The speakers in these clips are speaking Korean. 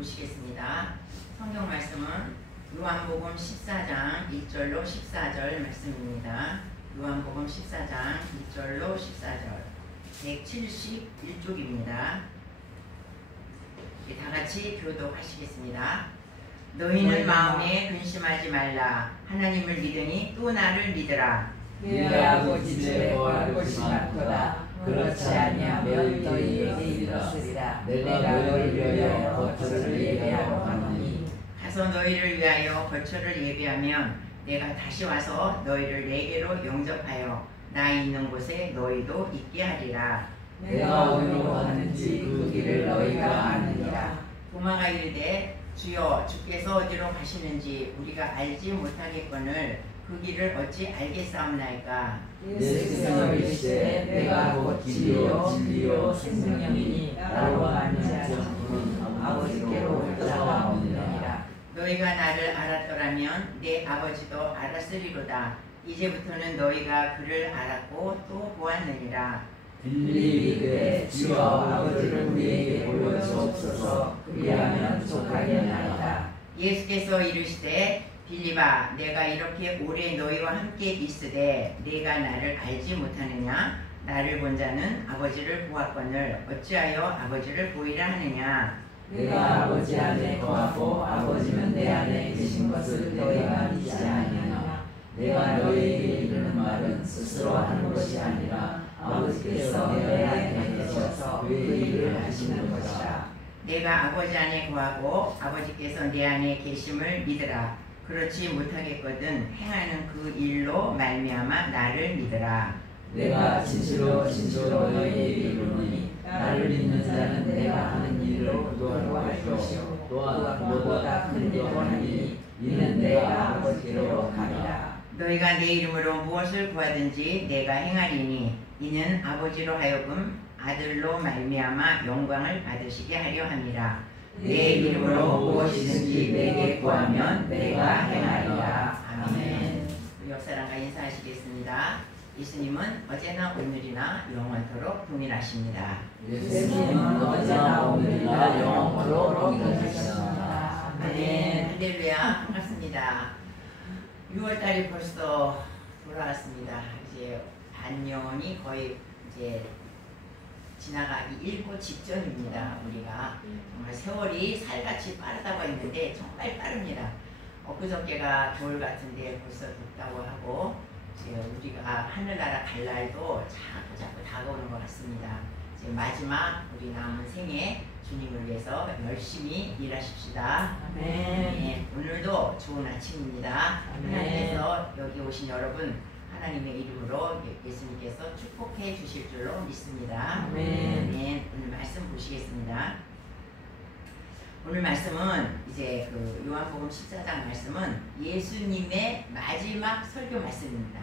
보시겠습니다. 성경 말씀은 요한복음 14장 1절로 14절 말씀입니다. 요한복음 14장 1절로 14절 171쪽입니다. 다같이 교독하시겠습니다. 너희는 마음에 근심하지 말라. 하나님을 믿으니 또 나를 믿으라. 내 아버지를 구할 곳이 많도다. 그렇지 아니하면 너희에게 이르렀으리라. 내가 너희를 위하여 거처를 예비하러 가노니. 가서 너희를 위하여 거처를 예비하면 내가 다시 와서 너희를 내게로 영접하여 나 있는 곳에 너희도 있게 하리라. 내가 어디로 가는지 그 길을 너희가 아느니라. 도마가 이르되 주여 주께서 어디로 가시는지 우리가 알지 못하겠거늘 그 길을 어찌 알겠사옵나이까. 예수께서 이르시되 내가 곧 진리요 생명이니 나로 가는 자는 아버지께로 올 자가 없느니라. 너희가 나를 알았더라면 내 아버지도 알았으리로다. 이제부터는 너희가 그를 알았고 또 보았느니라. 빌립이 이르되 주여 아버지를 우리에게 보여주옵소서. 그리하면 족하겠나이다. 예수께서 이르시되 빌립아, 내가 이렇게 오래 너희와 함께 있으되 내가 나를 알지 못하느냐? 나를 본 자는 아버지를 보았거늘 어찌하여 아버지를 보이라 하느냐? 내가 아버지 안에 거하고 아버지는 내 안에 계신 것을 너희가 믿지 아니하냐? 내가 너희에게 이르는 말은 스스로 하는 것이 아니라 아버지께서 내 안에 계셔서 그 일을 하시는 것이라. 내가 아버지 안에 거하고 아버지께서 내 안에 계심을 믿으라. 그렇지 못하겠거든 행하는 그 일로 말미암아 나를 믿으라. 내가 진실로 너희에게 이르노니 나를 믿는 자는 내가 하는 일을 그도 할 것이요 또한 그보다 큰 일을 하리니 이는 내가 아버지께로 가리라. 너희가 내 이름으로 무엇을 구하든지 내가 행하리니 이는 아버지로 하여금 아들로 말미암아 영광을 받으시게 하려 함이라. 내 이름으로 무엇이든지 내게 구하면 내가 행하리라. 아멘. 옆사람과 인사하시겠습니다. 예수님은 어제나 오늘이나 영원토록 동일하십니다. 예수님은 어제나 오늘이나 영원토록 동일하십니다. 아멘. 할렐루야. 반갑습니다. 6월달이 벌써 돌아왔습니다. 이제 반년이 거의 이제 지나가기 일보 직전입니다. 우리가 정말 세월이 살같이 빠르다고 했는데 정말 빠릅니다. 엊그저께가 겨울 같은데 벌써 덥다고 하고 이제 우리가 하늘나라 갈 날도 자꾸 다가오는 것 같습니다. 이제 마지막 우리 남은 생에 주님을 위해서 열심히 일하십시다. 네, 오늘도 좋은 아침입니다. 하나님께서 여기 오신 여러분 하나님의 이름으로 예수님께서 축복해 주실 줄로 믿습니다. 네, 오늘 말씀 보시겠습니다. 오늘 말씀은 이제 그 요한복음 14장 말씀은 예수님의 마지막 설교 말씀입니다.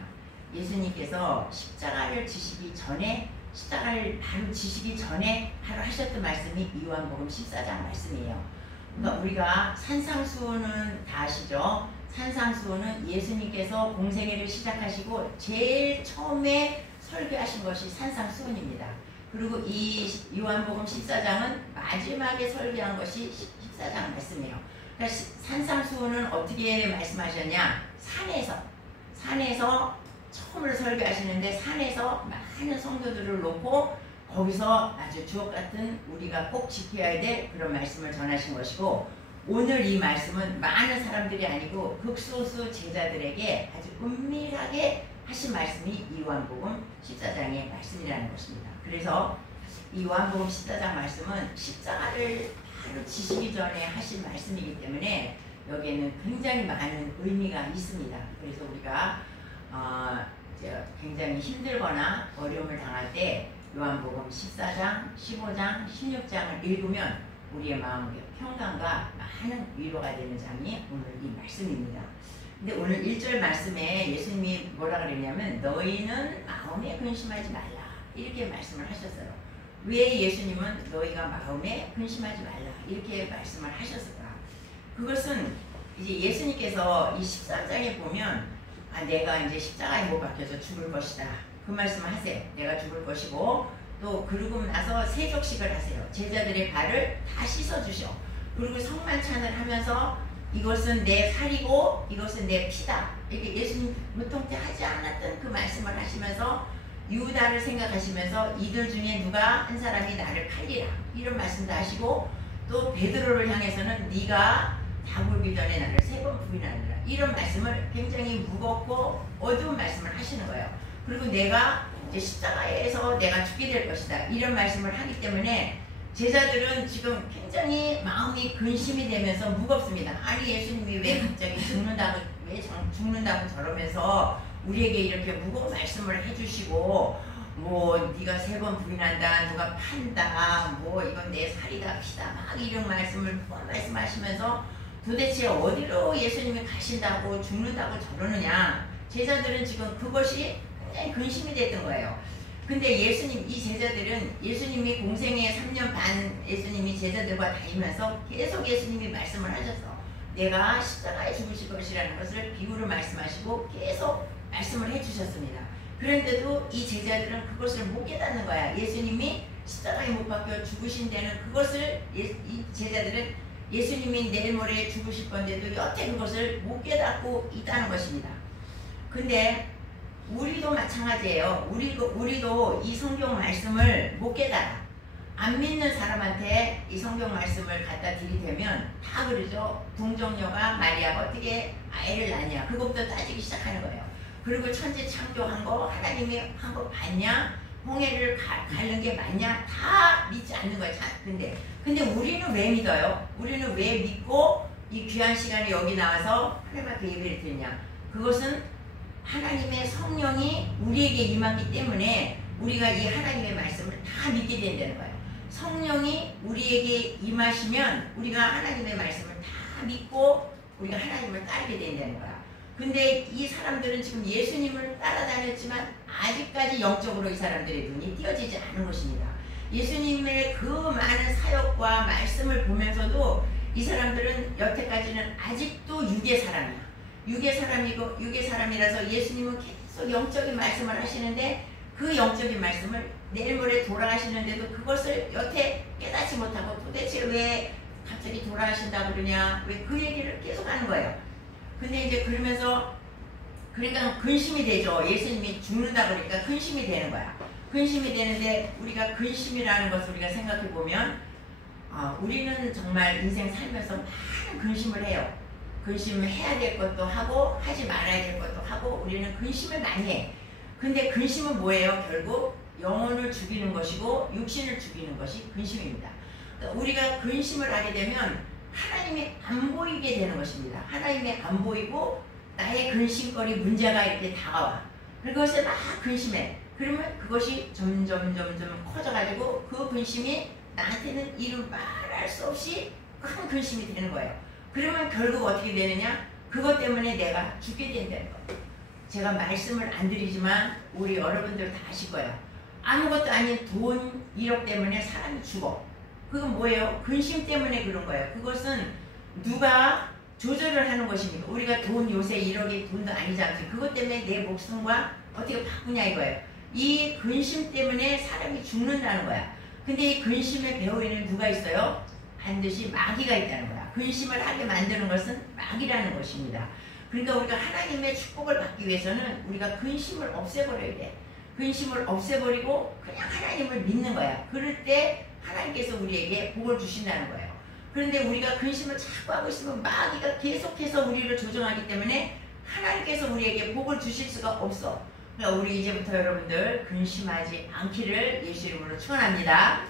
예수님께서 십자가를 지시기 전에 바로 지시기 전에 바로 하셨던 말씀이 요한복음 14장 말씀이에요. 그러니까 우리가 산상수훈은 다 아시죠? 산상수훈은 예수님께서 공생애를 시작하시고 제일 처음에 설교하신 것이 산상수훈입니다. 그리고 이 요한복음 14장은 마지막에 설교한 것이 14장 말씀이에요. 그러니까 산상수훈은 어떻게 말씀하셨냐? 산에서 처음으로 설교하시는데 산에서 많은 성도들을 놓고 거기서 아주 주옥같은 우리가 꼭 지켜야 될 그런 말씀을 전하신 것이고, 오늘 이 말씀은 많은 사람들이 아니고 극소수 제자들에게 아주 은밀하게 하신 말씀이 이 요한복음 14장의 말씀이라는 것입니다. 그래서 이 요한복음 14장 말씀은 십자가를 바로 지시기 전에 하신 말씀이기 때문에 여기에는 굉장히 많은 의미가 있습니다. 그래서 우리가 굉장히 힘들거나 어려움을 당할 때 요한복음 14장, 15장, 16장을 읽으면 우리의 마음의 평강과 많은 위로가 되는 장이 오늘 이 말씀입니다. 근데 오늘 1절 말씀에 예수님이 뭐라 그랬냐면 너희는 마음에 근심하지 말라 이렇게 말씀을 하셨어요. 왜 예수님은 너희가 마음에 근심하지 말라 이렇게 말씀을 하셨을까? 그것은 이제 예수님께서 이 13장에 보면 내가 이제 십자가에 못 박혀서 죽을 것이다. 그 말씀을 하세요. 내가 죽을 것이고 또 그러고 나서 세족식을 하세요. 제자들의 발을 다 씻어주셔. 그리고 성만찬을 하면서 이것은 내 살이고 이것은 내 피다. 이렇게 예수님 보통 때 하지 않았던 그 말씀을 하시면서 유다를 생각하시면서 이들 중에 누가 한 사람이 나를 팔리라 이런 말씀도 하시고 또 베드로를 향해서는 네가 다굴기 전에 나를 3번 부인하느라 이런 말씀을 굉장히 무겁고 어두운 말씀을 하시는 거예요. 그리고 내가 이제 십자가에서 내가 죽게 될 것이다 이런 말씀을 하기 때문에 제자들은 지금 굉장히 마음이 근심이 되면서 무겁습니다. 아니 예수님이 왜 갑자기 죽는다고 저러면서 우리에게 이렇게 무거운 말씀을 해주시고 뭐 네가 3번 부인한다 누가 판다 뭐 이건 내 살이다 피다 막 이런 말씀을 무거운 말씀하시면서 도대체 어디로 예수님이 가신다고 죽는다고 저러느냐. 제자들은 지금 그것이 굉장히 근심이 됐던 거예요. 근데 이 제자들은 예수님이 공생애 3년 반 예수님이 제자들과 다니면서 계속 예수님이 말씀을 하셔서 내가 십자가에 죽으실 것이라는 것을 비유로 말씀하시고 계속 말씀을 해주셨습니다. 그런데도 이 제자들은 그것을 못 깨닫는 거야. 예수님이 십자가에 못 박혀 죽으신 데는 그것을 이 제자들은 예수님이 내일 모레 죽으실 건데도 여태 그것을 못 깨닫고 있다는 것입니다. 근데 우리도 마찬가지예요. 우리도 이 성경 말씀을 못 깨달아. 안 믿는 사람한테 이 성경 말씀을 갖다 들이대면 다 그러죠. 동정녀가 마리아가 어떻게 아이를 낳냐. 그것부터 따지기 시작하는 거예요. 그리고 천지 창조한 거 하나님이 한 거 맞냐? 홍해를 가른 게 맞냐? 다 믿지 않는 거예요. 근데 우리는 왜 믿어요? 우리는 왜 믿고 이 귀한 시간에 여기 나와서 하나님 앞에 예배를 드리냐? 그것은 하나님의 성령이 우리에게 임하기 때문에 우리가 이 하나님의 말씀을 다 믿게 된다는 거예요. 성령이 우리에게 임하시면 우리가 하나님의 말씀을 다 믿고 우리가 하나님을 따르게 된다는 거야. 근데 이 사람들은 지금 예수님을 따라다녔지만 아직까지 영적으로 이 사람들의 눈이 띄어지지 않은 것입니다. 예수님의 그 많은 사역과 말씀을 보면서도 이 사람들은 여태까지는 아직도 육의 사람이야. 육의 사람이라서 예수님은 계속 영적인 말씀을 하시는데 그 영적인 말씀을 내일 모레 돌아가시는데도 그것을 여태 깨닫지 못하고 도대체 왜 갑자기 돌아가신다고 그러냐 왜 그 얘기를 계속 하는 거예요. 근데 이제 그러니까 근심이 되죠. 예수님이 죽는다 그러니까 근심이 되는 거야. 근심이 되는데 우리가 근심이라는 것을 우리가 생각해 보면 우리는 정말 인생 살면서 많은 근심을 해요. 근심을 해야 될 것도 하고 하지 말아야 될 것도 하고 우리는 근심을 많이 해. 근데 근심은 뭐예요? 결국 영혼을 죽이는 것이고 육신을 죽이는 것이 근심입니다. 그러니까 우리가 근심을 하게 되면 하나님이 안 보이게 되는 것입니다. 하나님이 안 보이고 나의 근심거리 문제가 이렇게 다가와. 그것을 막 근심해. 그러면 그것이 점점 커져가지고 그 근심이 나한테는 이루 말할 수 없이 큰 근심이 되는 거예요. 그러면 결국 어떻게 되느냐? 그것 때문에 내가 죽게 된다는 거예요. 제가 말씀을 안 드리지만 우리 여러분들 다 아실 거예요. 아무것도 아닌 돈, 1억 때문에 사람이 죽어. 그건 뭐예요? 근심 때문에 그런 거예요. 그것은 누가 조절을 하는 것입니까? 우리가 돈 요새 1억이 돈도 아니지 않습니까? 그것 때문에 내 목숨과 어떻게 바꾸냐 이거예요. 이 근심 때문에 사람이 죽는다는 거야. 근데 이 근심의 배후에는 누가 있어요? 반드시 마귀가 있다는 거야. 근심을 하게 만드는 것은 마귀라는 것입니다. 그러니까 우리가 하나님의 축복을 받기 위해서는 우리가 근심을 없애버려야 돼. 근심을 없애버리고 그냥 하나님을 믿는 거야. 그럴 때 하나님께서 우리에게 복을 주신다는 거예요. 그런데 우리가 근심을 자꾸 하고 있으면 마귀가 계속해서 우리를 조종하기 때문에 하나님께서 우리에게 복을 주실 수가 없어. 그러니까 우리 이제부터 여러분들 근심하지 않기를 예수 이름으로 축원합니다.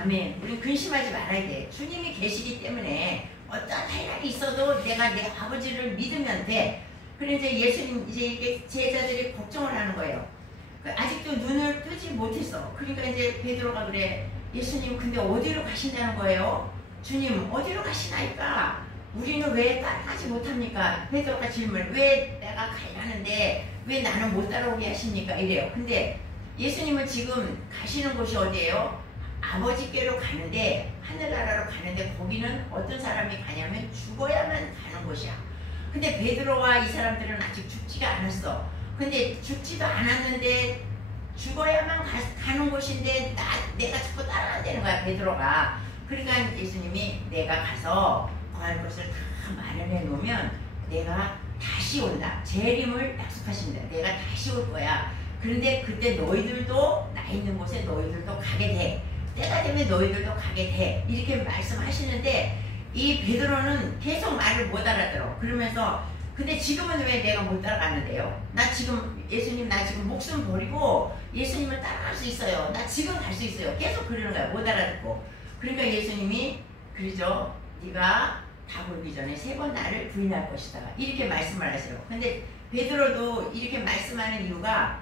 아멘. 우리 근심하지 말아야 돼. 주님이 계시기 때문에 어떤 할날이 있어도 내가 내 아버지를 믿으면 돼. 그래 이제 예수님 이제 이렇게 제자들이 걱정을 하는 거예요. 아직도 눈을 뜨지 못했어. 그러니까 이제 베드로가 그래. 예수님 근데 어디로 가신다는 거예요? 주님 어디로 가시나이까? 우리는 왜 따라가지 못합니까? 베드로가 질문을 왜 내가 가려는데 왜 나는 못 따라오게 하십니까? 이래요. 근데 예수님은 지금 가시는 곳이 어디예요? 아버지께로 가는데 하늘나라로 가는데 거기는 어떤 사람이 가냐면 죽어야만 가는 곳이야. 근데 베드로와 이 사람들은 아직 죽지가 않았어. 근데 죽지도 않았는데 죽어야만 가는 곳인데 내가 자꾸 따라간다는 거야 베드로가. 그러니까 예수님이 내가 가서 거할 것을 다 마련해 놓으면 내가 다시 온다. 재림을 약속하십니다. 내가 다시 올 거야. 그런데 그때 너희들도 나 있는 곳에 너희들도 가게 돼. 때가 되면 너희들도 가게 돼. 이렇게 말씀하시는데 이 베드로는 계속 말을 못 알아들어. 그러면서 근데 지금은 왜 내가 못 따라가는데요? 나 지금 예수님 나 지금 목숨 버리고 예수님을 따라갈 수 있어요. 나 지금 갈 수 있어요. 계속 그러는 거야. 못 알아듣고. 그러니까 예수님이 그러죠. 네가 다 보기 전에 3번 나를 부인할 것이다. 이렇게 말씀을 하세요. 근데 베드로도 이렇게 말씀하는 이유가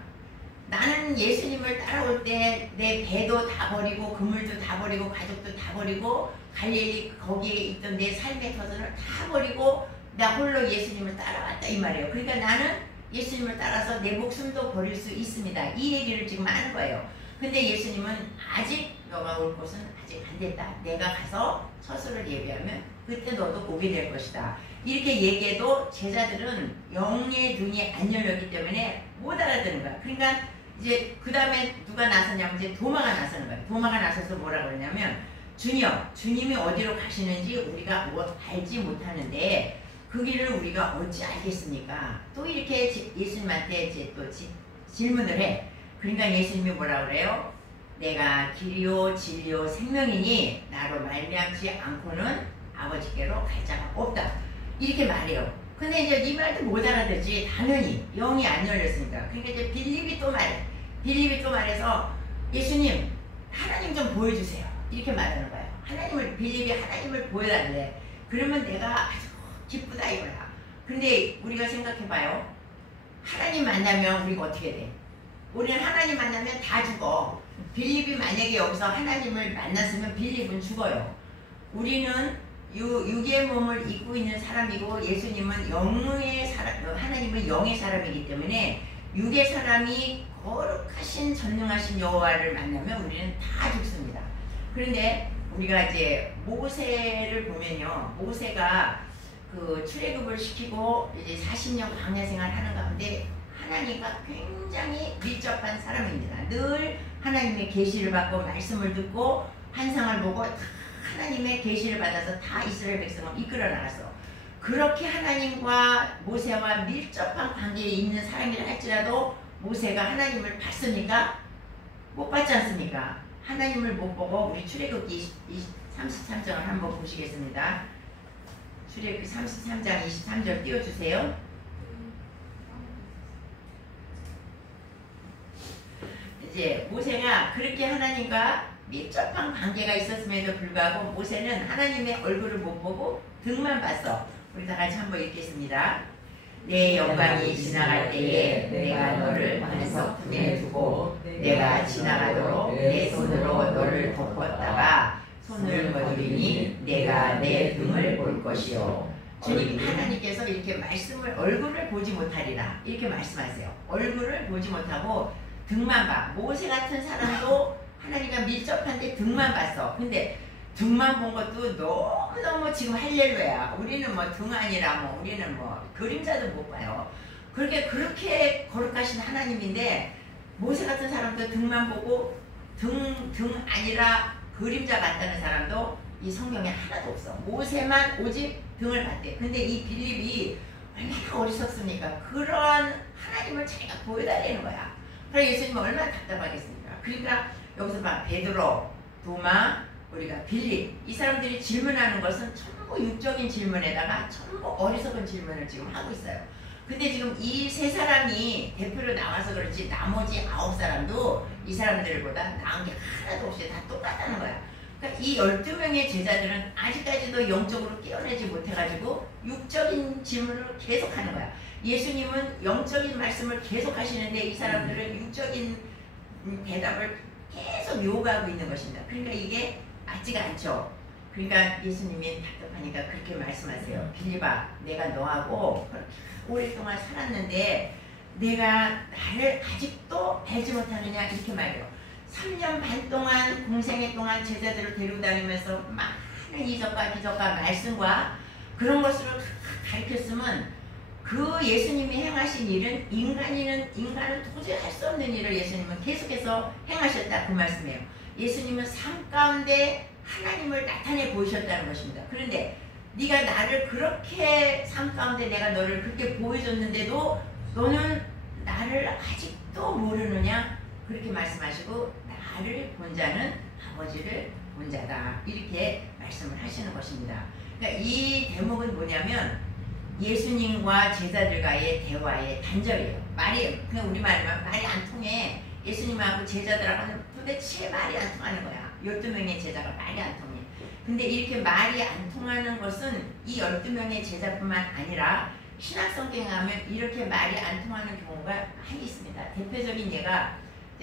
나는 예수님을 따라올 때 내 배도 다 버리고 그물도 다 버리고 가족도 다 버리고 갈릴리 거기에 있던 내 삶의 터전을 다 버리고 나 홀로 예수님을 따라왔다 이 말이에요. 그러니까 나는 예수님을 따라서 내 목숨도 버릴 수 있습니다. 이 얘기를 지금 하는 거예요. 근데 예수님은 아직 너가 올 곳은 아직 안 됐다. 내가 가서 처소를 예비하면 그때 너도 오게 될 것이다. 이렇게 얘기해도 제자들은 영의 눈이 안 열렸기 때문에 못 알아듣는 거야. 그러니까 이제 그 다음에 누가 나서냐면 이제 도마가 나서는 거야. 도마가 나서서 뭐라고 그러냐면 주님이 어디로 가시는지 우리가 알지 못하는데 그 길을 우리가 어찌 알겠습니까? 또 이렇게 예수님한테 이제 또 질문을 해. 그러니까 예수님이 뭐라 그래요? 내가 길이요 진리요 생명이니 나로 말미암지 않고는 아버지께로 갈 자가 없다. 이렇게 말해요. 근데 이제 이 말도 못 알아듣지. 당연히 영이 안 열렸으니까. 그러니까 이제 빌립이 또 말해. 빌립이 또 말해서 예수님 하나님 좀 보여주세요. 이렇게 말하는 거예요. 빌립이 하나님을 보여달래. 그러면 내가 아주 기쁘다 이거야. 근데 우리가 생각해봐요. 하나님 만나면 우리가 어떻게 돼? 우리는 하나님 만나면 다 죽어. 빌립이 만약에 여기서 하나님을 만났으면 빌립은 죽어요. 우리는 육의 몸을 입고 있는 사람이고 예수님은 영의 사람, 하나님은 영의 사람이기 때문에 육의 사람이 거룩하신 전능하신 여호와를 만나면 우리는 다 죽습니다. 그런데 우리가 이제 모세를 보면요, 모세가 그 출애굽을 시키고 이제 40년 광야 생활하는 가운데 하나님과 굉장히 밀접한 사람입니다. 늘 하나님의 계시를 받고 말씀을 듣고 환상을 보고 하나님의 계시를 받아서 다 이스라엘 백성을 이끌어 나갔어. 그렇게 하나님과 모세와 밀접한 관계에 있는 사람이라 할지라도 모세가 하나님을 봤습니까? 못 봤지 않습니까? 하나님을 못 보고 우리 출애굽기 33장을 한번 보시겠습니다. 출애굽기 33장 23절 띄워주세요. 이제 모세가 그렇게 하나님과 밀접한 관계가 있었음에도 불구하고 모세는 하나님의 얼굴을 못 보고 등만 봤어. 우리 다 같이 한번 읽겠습니다. 내 영광이 지나갈 때에 내가 너를 반석 등에 두고 내가 지나가도록 내 손으로 너를 덮었다가 손을 거두리니 내가 내 등을 볼 것이요. 주님 하나님께서 이렇게 말씀을 얼굴을 보지 못하리라 이렇게 말씀하세요. 얼굴을 보지 못하고 등만 봐. 모세 같은 사람도 하나님과 밀접한데 등만 봤어. 근데 등만 본 것도 너무너무 지금 할렐루야. 우리는 뭐 등 아니라 뭐 우리는 뭐 그림자도 못 봐요. 그렇게 거룩하신 하나님인데 모세 같은 사람도 등만 보고 등 아니라 그림자 같다는 사람도 이 성경에 하나도 없어. 모세만 오직 등을 봤대. 근데 이 빌립이 얼마나 어리석습니까? 그러한 하나님을 자기가 보여달라는 거야. 그럼 예수님은 얼마나 답답하겠습니까? 그러니까 여기서 봐. 베드로, 도마, 우리가 빌립 이 사람들이 질문하는 것은 전부 육적인 질문에다가 전부 어리석은 질문을 지금 하고 있어요. 근데 지금 이 세 사람이 대표로 나와서 그렇지 나머지 9사람도 이 사람들보다 나은 게 하나도 없이 다 똑같다는 거야. 그러니까 이 12명의 제자들은 아직까지도 영적으로 깨어나지 못해가지고 육적인 질문을 계속하는 거야. 예수님은 영적인 말씀을 계속 하시는데 이 사람들은 육적인 대답을 계속 요구하고 있는 것입니다. 그러니까 이게 맞지가 않죠. 그러니까 예수님이 답답하니까 그렇게 말씀하세요. 빌립아, 내가 너하고 그렇게 오랫동안 살았는데 내가 나를 아직도 알지 못하느냐 이렇게 말해요. 3년 반 동안 공생애 동안 제자들을 데리고 다니면서 많은 이적과 기적과 말씀과 그런 것으로 가르쳤으면 그 예수님이 행하신 일은 인간은 도저히 할 수 없는 일을 예수님은 계속해서 행하셨다 그 말씀이에요. 예수님은 삶 가운데 하나님을 나타내 보이셨다는 것입니다. 그런데 네가 나를 그렇게 삶 가운데 내가 너를 그렇게 보여줬는데도 너는 나를 아직도 모르느냐? 그렇게 말씀하시고 나를 본 자는 아버지를 본 자다. 이렇게 말씀을 하시는 것입니다. 그러니까 이 대목은 뭐냐면 예수님과 제자들과의 대화의 단절이에요. 말이 그냥 우리말이면 말이 안 통해. 예수님하고 제자들하고는 도대체 말이 안 통하는 거야. 12명의 제자가 말이 안 통해. 근데 이렇게 말이 안 통하는 것은 이 12명의 제자뿐만 아니라 신학 성경에 가면 이렇게 말이 안 통하는 경우가 많이 있습니다. 대표적인 예가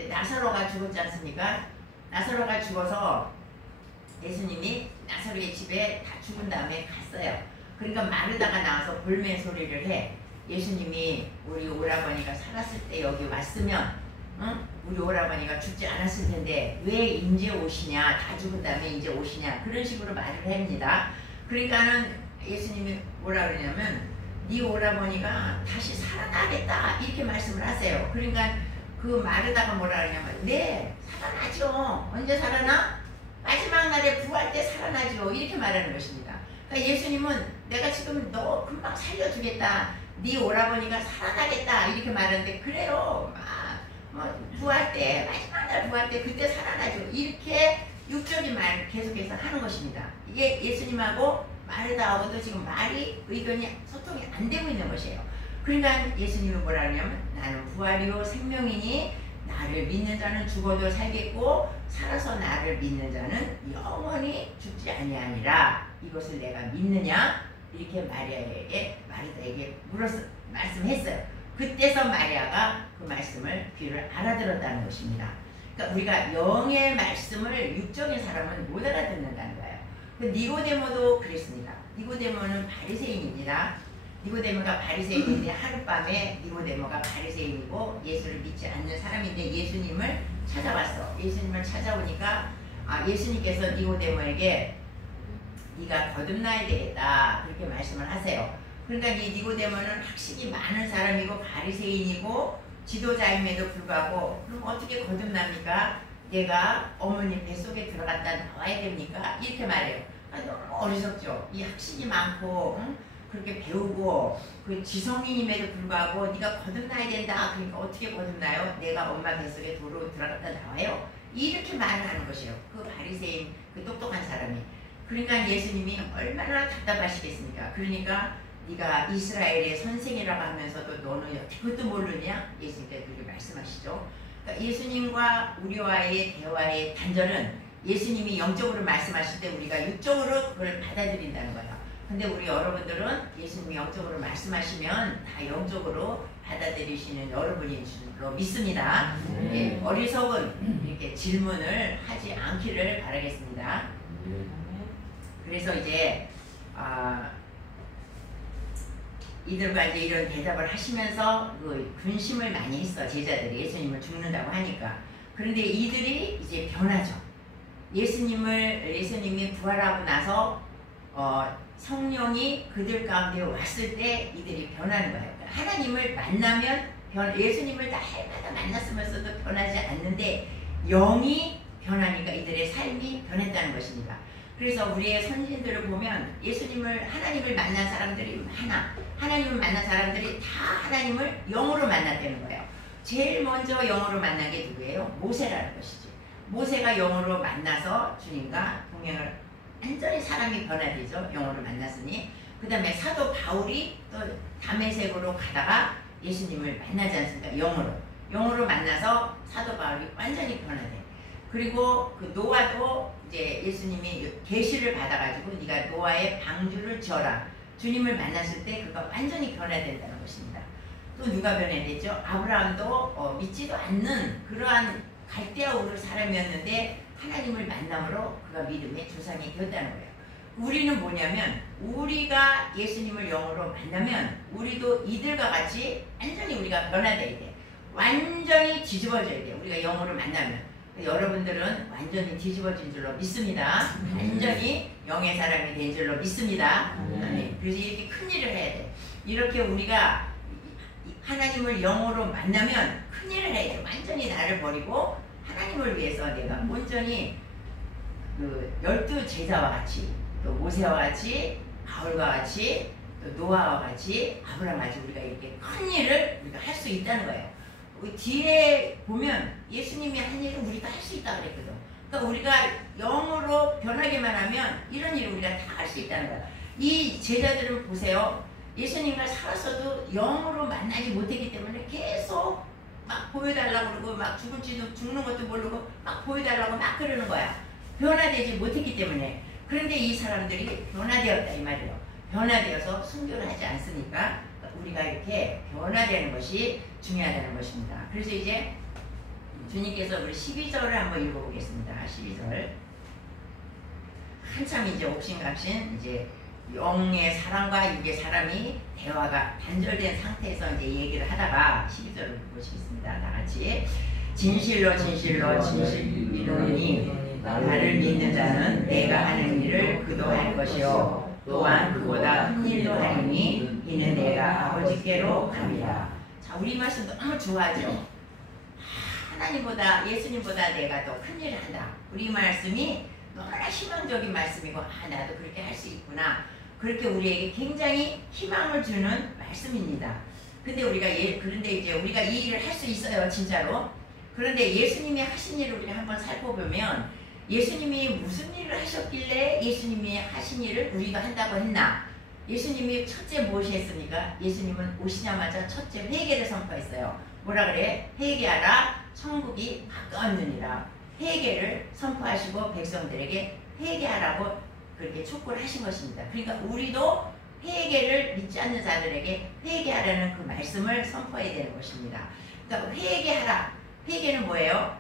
나사로가 죽었지 않습니까? 나사로가 죽어서 예수님이 나사로의 집에 다 죽은 다음에 갔어요. 그러니까 마르다가 나와서 볼멘 소리를 해. 예수님이 우리 오라버니가 살았을 때 여기 왔으면 우리 오라버니가 죽지 않았을 텐데 왜 이제 오시냐, 다 죽은 다음에 이제 오시냐, 그런 식으로 말을 합니다. 그러니까는 예수님이 뭐라 그러냐면 네 오라버니가 다시 살아나겠다 이렇게 말씀을 하세요. 그러니까 그 마르다가 뭐라 그러냐면 네 살아나죠. 언제 살아나? 마지막 날에 부활 때 살아나죠. 이렇게 말하는 것입니다. 그러니까 예수님은 내가 지금 너 금방 살려주겠다, 네 오라버니가 살아나겠다 이렇게 말하는데 그래요. 부활 때, 마지막 날 부활 때 그때 살아나죠. 이렇게 육적인 말을 계속해서 하는 것입니다. 이게 예수님하고 마르다하고도 지금 말이, 의견이, 소통이 안 되고 있는 것이에요. 그러니까 예수님은 뭐라 하냐면 나는 부활이요 생명이니 나를 믿는 자는 죽어도 살겠고 살아서 나를 믿는 자는 영원히 죽지 아니하니라. 이것을 내가 믿느냐? 이렇게 마리아에게 말씀했어요. 그때서 마리아가 그 말씀을 귀를 알아들었다는 것입니다. 그러니까 우리가 영의 말씀을 육적인 사람은 못 알아듣는다는 거예요. 그 니고데모도 그랬습니다. 니고데모는 바리새인입니다. 니고데모가 바리새인인데 하룻밤에 니고데모가 바리새인이고 예수를 믿지 않는 사람인데 예수님을 찾아왔어. 예수님을 찾아오니까 예수님께서 니고데모에게 네가 거듭나야 되겠다 그렇게 말씀을 하세요. 그러니까 이 니고데모는 학식이 많은 사람이고 바리새인이고 지도자임에도 불구하고 그럼 어떻게 거듭납니까? 내가 어머니 뱃속에 들어갔다 나와야 됩니까? 이렇게 말해요. 너무 어리석죠. 이 학식이 많고 그렇게 배우고 그 지성인임에도 불구하고 네가 거듭나야 된다. 그러니까 어떻게 거듭나요? 내가 엄마 뱃속에 도로 들어갔다 나와요? 이렇게 말을 하는 것이에요. 그 바리새인, 그 똑똑한 사람이. 그러니까 예수님이 얼마나 답답하시겠습니까? 그러니까 네가 이스라엘의 선생이라고 하면서도 너는 여태 그것도 모르냐? 예수님께서 그렇게 말씀하시죠. 그러니까 예수님과 우리와의 대화의 단절은 예수님이 영적으로 말씀하실 때 우리가 육적으로 그걸 받아들인다는 거예요. 근데 우리 여러분들은 예수님이 영적으로 말씀하시면 다 영적으로 받아들이시는 여러분인 줄로 믿습니다. 네, 어리석은 이렇게 질문을 하지 않기를 바라겠습니다. 그래서 이제 이들과 이제 이런 대답을 하시면서 그 근심을 많이 했어. 제자들이 예수님을 죽는다고 하니까. 그런데 이들이 이제 변하죠. 예수님이 부활하고 나서 성령이 그들 가운데 왔을 때 이들이 변하는 거예요. 하나님을 만나면 예수님을 날마다 만났으면서도 변하지 않는데 영이 변하니까 이들의 삶이 변했다는 것입니다. 그래서 우리의 선진들을 보면 하나님을 만난 사람들이 많아. 하나님을 만난 사람들이 다 하나님을 영으로 만났다는 거예요. 제일 먼저 영으로 만난 게 누구예요? 모세라는 것이지. 모세가 영으로 만나서 주님과 동행을 완전히 사람이 변화되죠. 영으로 만났으니. 그 다음에 사도 바울이 또 다메섹으로 가다가 예수님을 만나지 않습니까? 영으로 만나서 사도 바울이 완전히 변화돼. 그리고 그 노아도 이제 예수님이 계시를 받아가지고 네가 노아의 방주를 지어라. 주님을 만났을 때 그가 완전히 변화된다는 것입니다. 또 누가 변화되죠? 아브라함도 믿지도 않는 그러한 갈대아 우르 사람이었는데 하나님을 만남으로 그가 믿음의 조상이 되었다는 거예요. 우리는 뭐냐면 우리가 예수님을 영으로 만나면 우리도 이들과 같이 완전히 우리가 변화돼야 돼. 완전히 뒤집어져야 돼. 우리가 영으로 만나면. 여러분들은 완전히 뒤집어진 줄로 믿습니다. 완전히 영의 사람이 된 줄로 믿습니다. 네. 그래서 이렇게 큰 일을 해야 돼. 이렇게 우리가 하나님을 영으로 만나면 큰 일을 해야 돼. 완전히 나를 버리고 하나님을 위해서 내가 온전히 그 12 제자와 같이 또 모세와 같이 바울과 같이 또 노아와 같이 아브라함과 같이 우리가 이렇게 큰 일을 우리가 할 수 있다는 거예요. 뒤에 보면 예수님이 한 일을 우리가 할 수 있다고 그랬거든. 그러니까 우리가 영으로 변하기만 하면 이런 일을 우리가 다 할 수 있다는 거야. 이 제자들을 보세요. 예수님과 살았어도 영으로 만나지 못했기 때문에 계속 막 보여달라고 그러고 막 죽을지도 죽는 것도 모르고 막 보여달라고 막 그러는 거야. 변화되지 못했기 때문에. 그런데 이 사람들이 변화되었다 이 말이에요. 변화되어서 순교를 하지 않으니까 우리가 이렇게 변화되는 것이 중요하다는 것입니다. 그래서 이제 주님께서 우리 12절을 한번 읽어보겠습니다. 12절. 한참 이제 옥신각신 이제 영의 사람과 육의 사람이 대화가 단절된 상태에서 이제 얘기를 하다가 12절을 보시겠습니다. 다 같이. 진실로 진실로 진실이로니 나를 믿는 자는 내가 하는 일을 그도 할 것이요 또한 그보다 큰 일도 하리니 이는 내가 아버지께로 갑니다. 자, 우리 말씀 너무 좋아하죠. 하나님보다 예수님보다 내가 더 큰 일을 한다. 우리 말씀이 너무나 희망적인 말씀이고 나도 그렇게 할 수 있구나. 그렇게 우리에게 굉장히 희망을 주는 말씀입니다. 근데 그런데 이제 우리가 이 일을 할 수 있어요, 진짜로. 그런데 예수님이 하신 일을 우리가 한번 살펴보면 예수님이 무슨 일을 하셨길래 예수님이 하신 일을 우리가 한다고 했나? 예수님이 첫째 무엇이 했습니까? 예수님은 오시자마자 첫째 회개를 선포했어요. 뭐라 그래? 회개하라, 천국이 가까웠느니라. 회개를 선포하시고 백성들에게 회개하라고 그렇게 촉구를 하신 것입니다. 그러니까 우리도 회개를 믿지 않는 자들에게 회개하라는 그 말씀을 선포해야 되는 것입니다. 그러니까 회개하라. 회개는 뭐예요?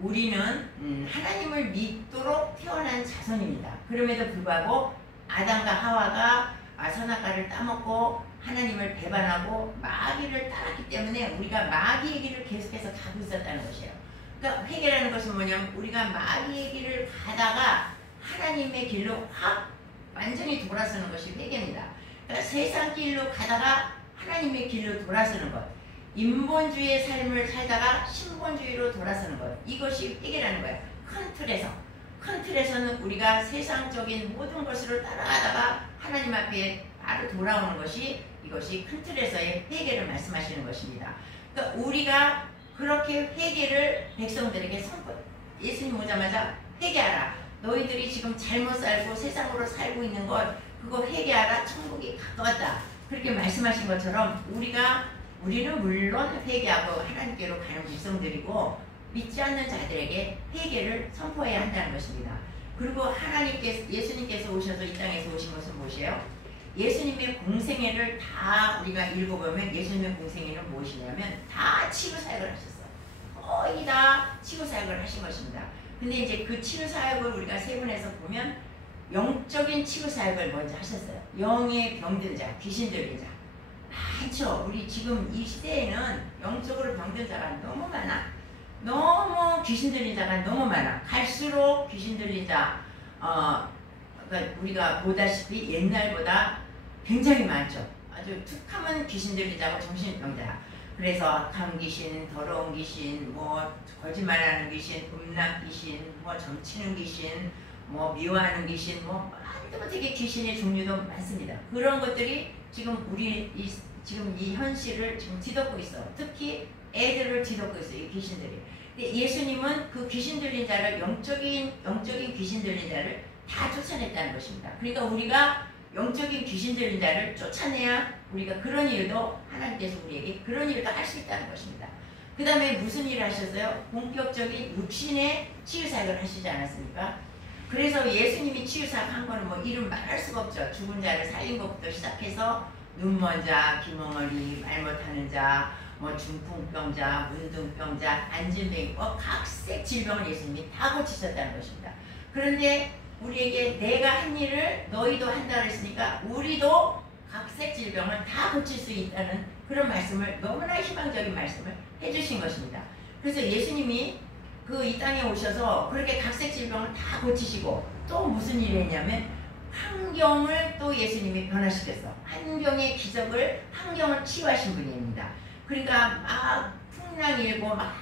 우리는 하나님을 믿도록 태어난 자손입니다. 그럼에도 불구하고 아담과 하와가 선악과를 따먹고 하나님을 배반하고 마귀를 따랐기 때문에 우리가 마귀의 길을 계속해서 가고 있었다는 것이에요. 그러니까 회개라는 것은 뭐냐면 우리가 마귀의 길을 가다가 하나님의 길로 확 완전히 돌아서는 것이 회개입니다. 그러니까 세상 길로 가다가 하나님의 길로 돌아서는 것. 인본주의의 삶을 살다가 신본주의로 돌아서는 것. 이것이 회개라는 거예요. 큰 틀에서는 우리가 세상적인 모든 것으로 따라가다가 하나님 앞에 바로 돌아오는 것이 이것이 큰 틀에서의 회개를 말씀하시는 것입니다. 그러니까 우리가 그렇게 회개를 백성들에게 예수님 오자마자 회개하라. 너희들이 지금 잘못 살고 세상으로 살고 있는 것 그거 회개하라. 천국이 가까웠다. 그렇게 말씀하신 것처럼 우리는 물론 회개하고 하나님께로 가는 백성들이고 믿지 않는 자들에게 회개를 선포해야 한다는 것입니다. 그리고 예수님께서 오셔서 이 땅에서 오신 것은 무엇이에요? 예수님의 공생애를 다 우리가 읽어보면 예수님의 공생애는 무엇이냐면 다 치유사역을 하셨어요. 거의 다 치유사역을 하신 것입니다. 근데 이제 그 치유사역을 우리가 세분해서 보면 영적인 치유사역을 먼저 하셨어요. 영의 병든 자, 귀신 들린 자 많죠. 우리 지금 이 시대에는 영적으로 병든 자가 너무 많아. 너무 귀신 들린 자가 너무 많아. 갈수록 귀신 들린 자 그러니까 우리가 보다시피 옛날보다 굉장히 많죠. 아주 툭하면 귀신 들린 자고 정신병자야. 그래서 악한 귀신, 더러운 귀신, 뭐 거짓말하는 귀신, 음란 귀신, 뭐 점치는 귀신, 뭐 미워하는 귀신, 뭐 말도 못하게 귀신의 종류도 많습니다. 그런 것들이 지금 지금 이 현실을 지금 뒤덮고 있어. 특히 애들을 뒤덮고 있어. 이 귀신들이. 근데 예수님은 그 귀신 들린 자를 영적인 귀신 들린 자를 다 쫓아냈다는 것입니다. 그러니까 우리가 영적인 귀신 들린 자를 쫓아내야 우리가 그런 일도 하나님께서 우리에게 그런 일도 할 수 있다는 것입니다. 그 다음에 무슨 일을 하셨어요? 본격적인 육신의 치유사역을 하시지 않았습니까? 그래서 예수님이 치유사역 한 거는 뭐 이름 말할 수가 없죠. 죽은 자를 살린 것부터 시작해서 눈먼 자, 귀멍어리, 말 못하는 자, 뭐 중풍병자, 문둥병자, 안진뱅이, 각색 질병을 예수님이 다 고치셨다는 것입니다. 그런데 우리에게 내가 한 일을 너희도 한다 그랬으니까 우리도 각색 질병을 다 고칠 수 있다는 그런 말씀을 너무나 희망적인 말씀을 해주신 것입니다. 그래서 예수님이 이 땅에 오셔서 그렇게 각색 질병을 다 고치시고 또 무슨 일을 했냐면 환경을 또 예수님이 변화시켰어. 환경을 치유하신 분입니다. 그러니까 막 풍랑 일고 막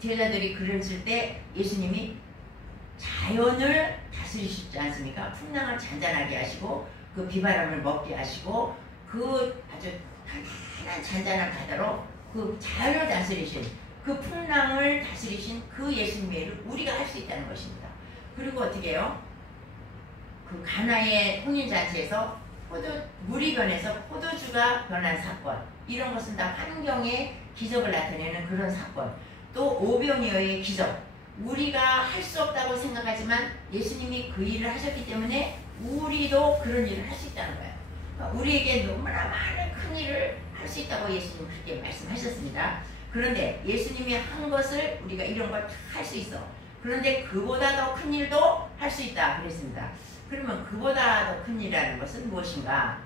제자들이 그랬을 때 예수님이 자연을 다스리시지 않습니까? 풍랑을 잔잔하게 하시고 그 비바람을 먹게 하시고 그 아주 단단한 잔잔한 바다로 그 자연을 다스리신 그 풍랑을 다스리신 그 예수님의 일을 우리가 할 수 있다는 것입니다. 그리고 어떻게 해요? 그 가나의 혼인잔치에서 물이 변해서 포도주가 변한 사건, 이런 것은 다 환경의 기적을 나타내는 그런 사건. 또 오병이어의 기적, 우리가 할 수 없다고 생각하지만 예수님이 그 일을 하셨기 때문에 우리도 그런 일을 할 수 있다는 거예요. 그러니까 우리에게 너무나 많은 큰 일을 할 수 있다고 예수님 그렇게 말씀하셨습니다. 그런데 예수님이 한 것을 우리가 이런 걸 다 할 수 있어. 그런데 그보다 더 큰 일도 할 수 있다 그랬습니다. 그러면 그보다 더 큰 일이라는 것은 무엇인가?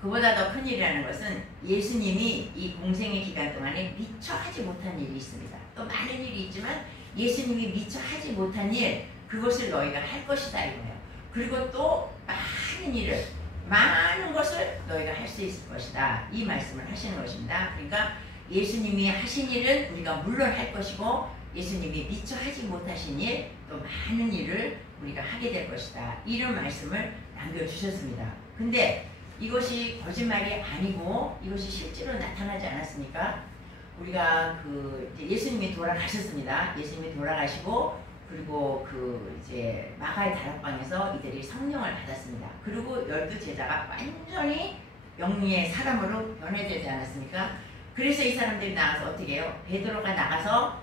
그보다 더 큰 일이라는 것은 예수님이 이 공생의 기간 동안에 미처 하지 못한 일이 있습니다. 또 많은 일이 있지만 예수님이 미처 하지 못한 일, 그것을 너희가 할 것이다 이거예요. 그리고 또 많은 일을, 많은 것을 너희가 할 수 있을 것이다, 이 말씀을 하시는 것입니다. 그러니까 예수님이 하신 일은 우리가 물론 할 것이고, 예수님이 미처 하지 못하신 일, 또 많은 일을 우리가 하게 될 것이다, 이런 말씀을 남겨주셨습니다. 근데 이것이 거짓말이 아니고 이것이 실제로 나타나지 않았습니까? 우리가 예수님이 돌아가셨습니다. 예수님이 돌아가시고, 그리고 이제 마가의 다락방에서 이들이 성령을 받았습니다. 그리고 12 제자가 완전히 영리의 사람으로 변해되지 않았습니까? 그래서 이 사람들이 나가서 어떻게 해요? 베드로가 나가서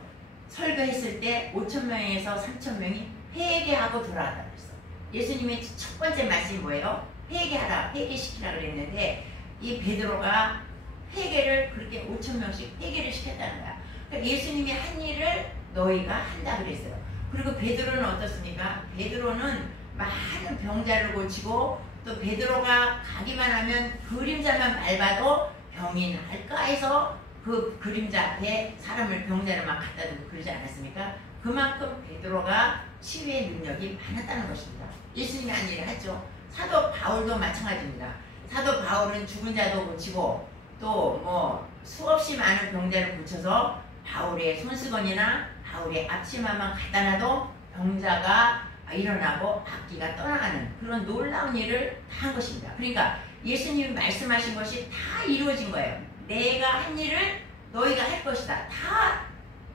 설교했을 때 5,000명에서 3,000명이 회개하고 돌아왔다 그랬어. 예수님의 첫 번째 말씀이 뭐예요? 회개하라, 회개시키라 그랬는데 이 베드로가 회개를 그렇게 5,000명씩 회개를 시켰다는 거야. 그러니까 예수님이 한 일을 너희가 한다 그랬어요. 그리고 베드로는 어떻습니까? 베드로는 많은 병자를 고치고, 또 베드로가 가기만 하면 그림자만 밟아도 병이 날까 해서 그 그림자 앞에 사람을, 병자를 막 갖다 두고 그러지 않았습니까? 그만큼 베드로가 치유의 능력이 많았다는 것입니다. 예수님이 한 일을 하죠. 사도 바울도 마찬가지입니다. 사도 바울은 죽은 자도 고치고, 또 뭐 수없이 많은 병자를 고쳐서 바울의 손수건이나 바울의 앞치마만 갖다 놔도 병자가 일어나고 악기가 떠나가는 그런 놀라운 일을 다 한 것입니다. 그러니까 예수님이 말씀하신 것이 다 이루어진 거예요. 내가 한 일을 너희가 할 것이다. 다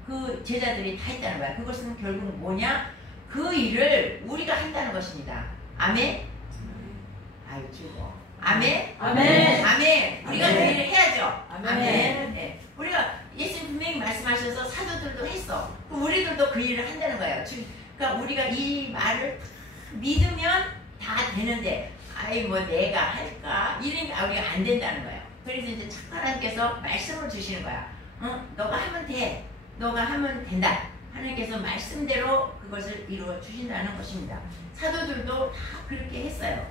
그 제자들이 다 했다는 거야. 그것은 결국 뭐냐? 그 일을 우리가 한다는 것입니다. 아멘? 아유, 즐거워. 아멘? 아멘? 아멘. 우리가 그 일을 해야죠. 아멘. 네. 우리가 예수님 분명히 말씀하셔서 사도들도 했어. 그럼 우리들도 그 일을 한다는 거예요. 그러니까 우리가 이 말을 믿으면 다 되는데, 아이 뭐 내가 할까? 이러니까 우리가 안 된다는 거예요. 그래서 이제 착한 하나님께서 말씀을 주시는 거야. 너가 하면 돼. 너가 하면 된다. 하나님께서 말씀대로 그것을 이루어 주신다는 것입니다. 사도들도 다 그렇게 했어요.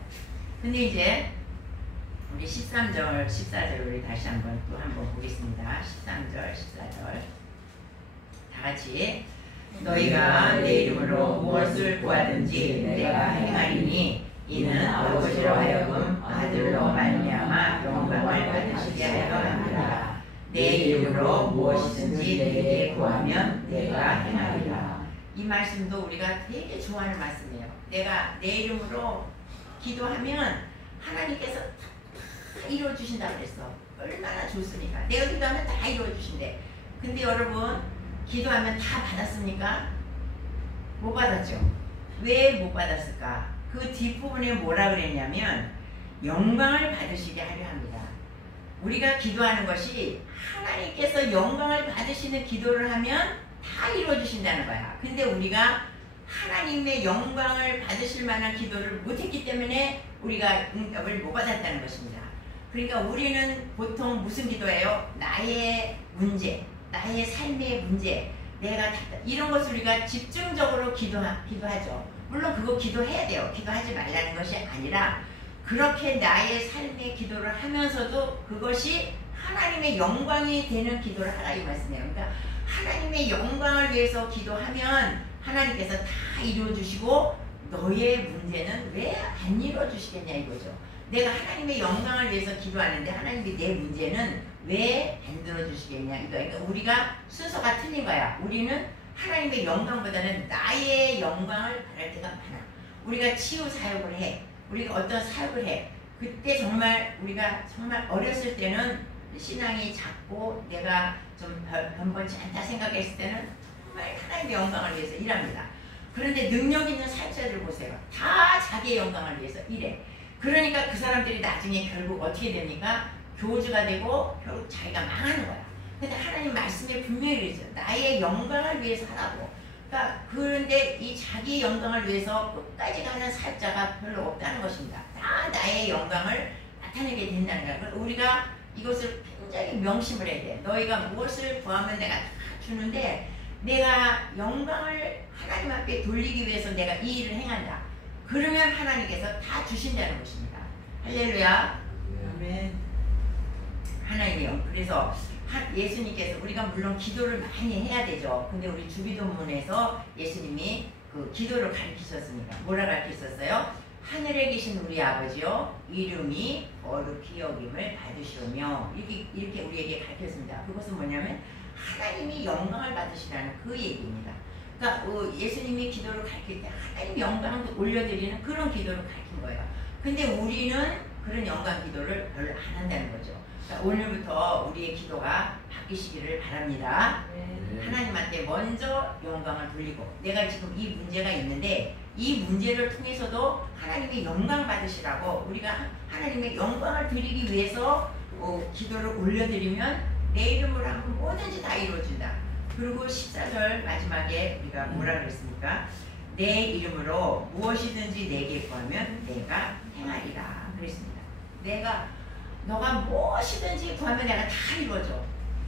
근데 이제 우리 13절, 14절 우리 다시 한번 보겠습니다. 13절, 14절 다 같이. 너희가 내 이름으로 무엇을 구하든지 내가 행하리니 이는 아버지로 하여금 아들로 말미암아 영광을 받으시게 하려 함이라. 내 이름으로 무엇이든지 내게 구하면 내가 행하리라. 이 말씀도 우리가 되게 좋아하는 말씀이에요. 내가 내 이름으로 기도하면 하나님께서 다 이루어주신다고 그랬어. 얼마나 좋습니까? 내가 기도하면 다 이루어주신대. 근데 여러분, 기도하면 다 받았습니까? 못 받았죠? 왜 못 받았을까? 그 뒷부분에 뭐라 그랬냐면 영광을 받으시게 하려 합니다. 우리가 기도하는 것이 하나님께서 영광을 받으시는 기도를 하면 다 이루어주신다는 거야. 근데 우리가 하나님의 영광을 받으실 만한 기도를 못했기 때문에 우리가 응답을 못 받았다는 것입니다. 그러니까 우리는 보통 무슨 기도해요? 나의 문제, 나의 삶의 문제, 내가 이런 것을 우리가 집중적으로 기도하죠. 물론 그거 기도해야 돼요. 기도하지 말라는 것이 아니라 그렇게 나의 삶의 기도를 하면서도 그것이 하나님의 영광이 되는 기도를 하라 이 말씀이에요. 그러니까 하나님의 영광을 위해서 기도하면 하나님께서 다 이루어주시고 너의 문제는 왜 안 이루어주시겠냐 이거죠. 내가 하나님의 영광을 위해서 기도하는데 하나님이 내 문제는 왜 안 들어주시겠냐 이거. 그러니까 우리가 순서가 틀린 거야. 우리는 하나님의 영광보다는 나의 영광을 바랄 때가 많아. 우리가 치유 사역을 해. 우리가 어떤 사역을 해. 그때 정말 우리가 정말 어렸을 때는 신앙이 작고 내가 좀 번번치 않다 생각했을 때는 정말 하나님의 영광을 위해서 일합니다. 그런데 능력 있는 사역자들 보세요. 다 자기의 영광을 위해서 일해. 그러니까 그 사람들이 나중에 결국 어떻게 됩니까? 교주가 되고 결국 자기가 망하는 거야. 근데 하나님 말씀에 분명히 그러죠. 나의 영광을 위해서 하라고. 그러니까 그런데 이 자기 영광을 위해서 끝까지 가는 사역자가 별로 없다는 것입니다. 다 나의 영광을 나타내게 된다는 거야. 그러니까 우리가 이것을 굉장히 명심을 해야 돼. 너희가 무엇을 구하면 내가 다 주는데 내가 영광을 하나님 앞에 돌리기 위해서 내가 이 일을 행한다. 그러면 하나님께서 다 주신다는 것입니다. 할렐루야. 아멘. 하나님이요. 그래서 예수님께서 우리가 물론 기도를 많이 해야 되죠. 근데 우리 주기도문에서 예수님이 그 기도를 가르치셨으니까 뭐라 가르치셨어요? 하늘에 계신 우리 아버지요, 이름이 거룩히 여김을 받으시오며 이렇게 우리에게 가르쳤습니다. 그것은 뭐냐면 하나님이 영광을 받으시라는 그 얘기입니다. 그러니까 예수님이 기도를 가르칠 때 하나님 영광을 올려드리는 그런 기도를 가르친 거예요. 근데 우리는 그런 영광 기도를 별로 안 한다는 거죠. 그러니까 오늘부터 우리의 기도가 바뀌시기를 바랍니다. 네. 하나님한테 먼저 영광을 돌리고 내가 지금 이 문제가 있는데 이 문제를 통해서도 하나님의 영광 받으시라고 우리가 하나님의 영광을 드리기 위해서 기도를 올려드리면 내 이름으로 하면 뭐든지 다 이루어진다. 그리고 14절 마지막에 우리가 뭐라 그랬습니까? 내 이름으로 무엇이든지 내게 구하면 내가 행하리라 그랬습니다. 너가 무엇이든지 구하면 내가 다 이루어져.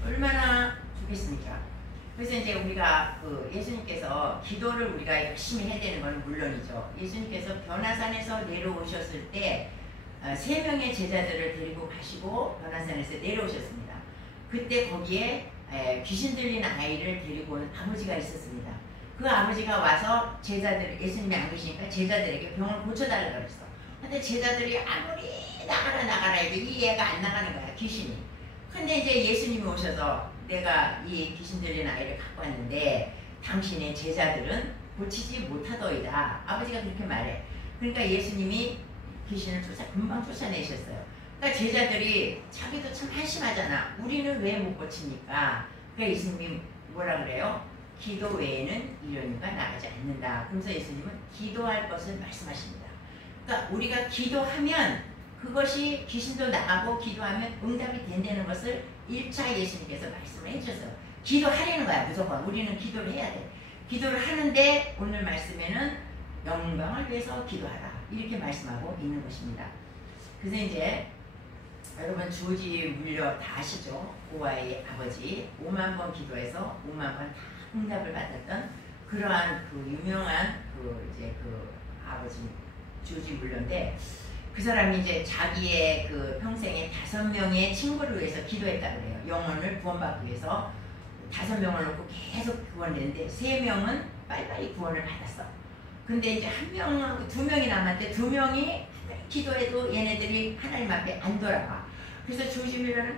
얼마나 좋겠습니까? 그래서 이제 우리가 예수님께서 기도를 우리가 열심히 해야 되는 건 물론이죠. 예수님께서 변화산에서 내려오셨을 때 3명의 제자들을 데리고 가시고 변화산에서 내려오셨습니다. 그때 거기에 귀신 들린 아이를 데리고 온 아버지가 있었습니다. 그 아버지가 와서 예수님이 안 계시니까 제자들에게 병을 고쳐달라고 그랬어. 근데 제자들이 아무리 나가라 해도 이 애가 안 나가는 거야, 귀신이. 근데 이제 예수님이 오셔서 내가 이 귀신 들린 아이를 갖고 왔는데 당신의 제자들은 고치지 못하더이다. 아버지가 그렇게 말해. 그러니까 예수님이 귀신을 금방 쫓아내셨어요. 그러니까 제자들이 자기도 참 한심하잖아. 우리는 왜 못 고칩니까? 그러니까 예수님이 뭐라 그래요? 기도 외에는 이론이가 나가지 않는다. 그러면서 예수님은 기도할 것을 말씀하십니다. 그러니까 우리가 기도하면 그것이 귀신도 나가고 기도하면 응답이 된다는 것을 1차 예수님께서 말씀을 해주셨어요. 기도하려는 거야 무조건. 우리는 기도를 해야 돼. 기도를 하는데 오늘 말씀에는 영광을 위해서 기도하라 이렇게 말씀하고 있는 것입니다. 그래서 이제 여러분 조지 뮬러 다 아시죠? 고아의 아버지 5만 번 기도해서 5만 번 다 응답을 받았던 그러한 그 유명한 그 아버지 조지 뮬러인데 그 사람이 이제 자기의 그 평생에 5명의 친구를 위해서 기도했다고 그래요. 영혼을 구원받기 위해서 5명을 놓고 계속 구원했는데 3명은 빨리빨리 구원을 받았어. 근데 이제 1명하고 2명이 남았는데 2명이 기도해도 얘네들이 하나님 앞에 안 돌아가. 그래서 조지 뮬러는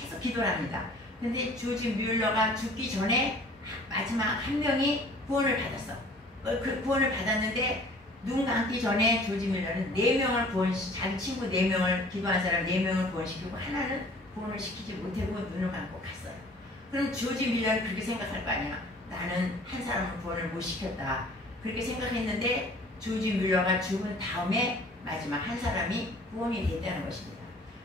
계속 기도를 합니다. 근데 조지 뮬러가 죽기 전에 마지막 1명이 구원을 받았어. 그 구원을 받았는데 눈 감기 전에 조지 뮬러는 4명을 자기 친구 4명을 기도한 사람 4명을 구원시키고 하나는 구원을 시키지 못하고 눈을 감고 갔어요. 그럼 조지 뮬러는 그렇게 생각할 거 아니야. 나는 한 사람을 구원을 못 시켰다. 그렇게 생각했는데 조지 뮬러가 죽은 다음에 마지막 한 사람이 구원이 됐다는 것입니다.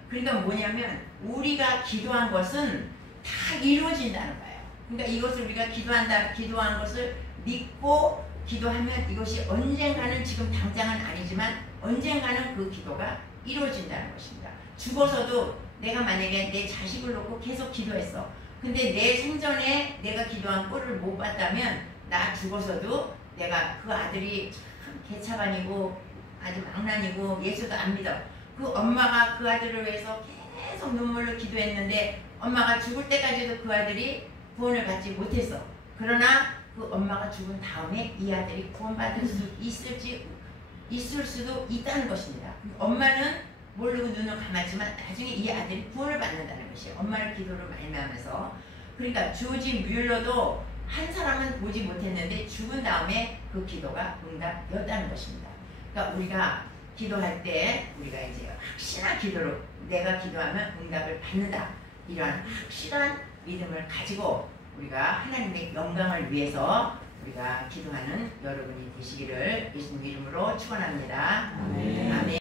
그러니까 뭐냐면 우리가 기도한 것은 다 이루어진다는 거예요. 그러니까 이것을 우리가 기도한 것을 믿고 기도하면 이것이 언젠가는 지금 당장은 아니지만 언젠가는 그 기도가 이루어진다는 것입니다. 죽어서도 내가 만약에 내 자식을 놓고 계속 기도했어. 근데 내 생전에 내가 기도한 꼴을 못 봤다면 나 죽어서도 내가 그 아들이 참 개차반이고 아주 망난이고 예수도 안 믿어. 그 엄마가 그 아들을 위해서 계속 눈물로 기도했는데 엄마가 죽을 때까지도 그 아들이 구원을 받지 못했어. 그러나 그 엄마가 죽은 다음에 이 아들이 구원받을 수 있을 수도 있다는 것입니다. 엄마는 모르고 눈을 감았지만 나중에 이 아들이 구원을 받는다는 것이에요. 엄마를 기도로 말미암아서. 그러니까 조지 뮬러도 한 사람은 보지 못했는데 죽은 다음에 그 기도가 응답되었다는 것입니다. 그러니까 우리가 기도할 때 우리가 이제 확실한 기도로 내가 기도하면 응답을 받는다. 이러한 확실한 믿음을 가지고 우리가 하나님의 영광을 위해서 우리가 기도하는 여러분이 되시기를 예수님 이름으로 축원합니다. 아멘. 아멘.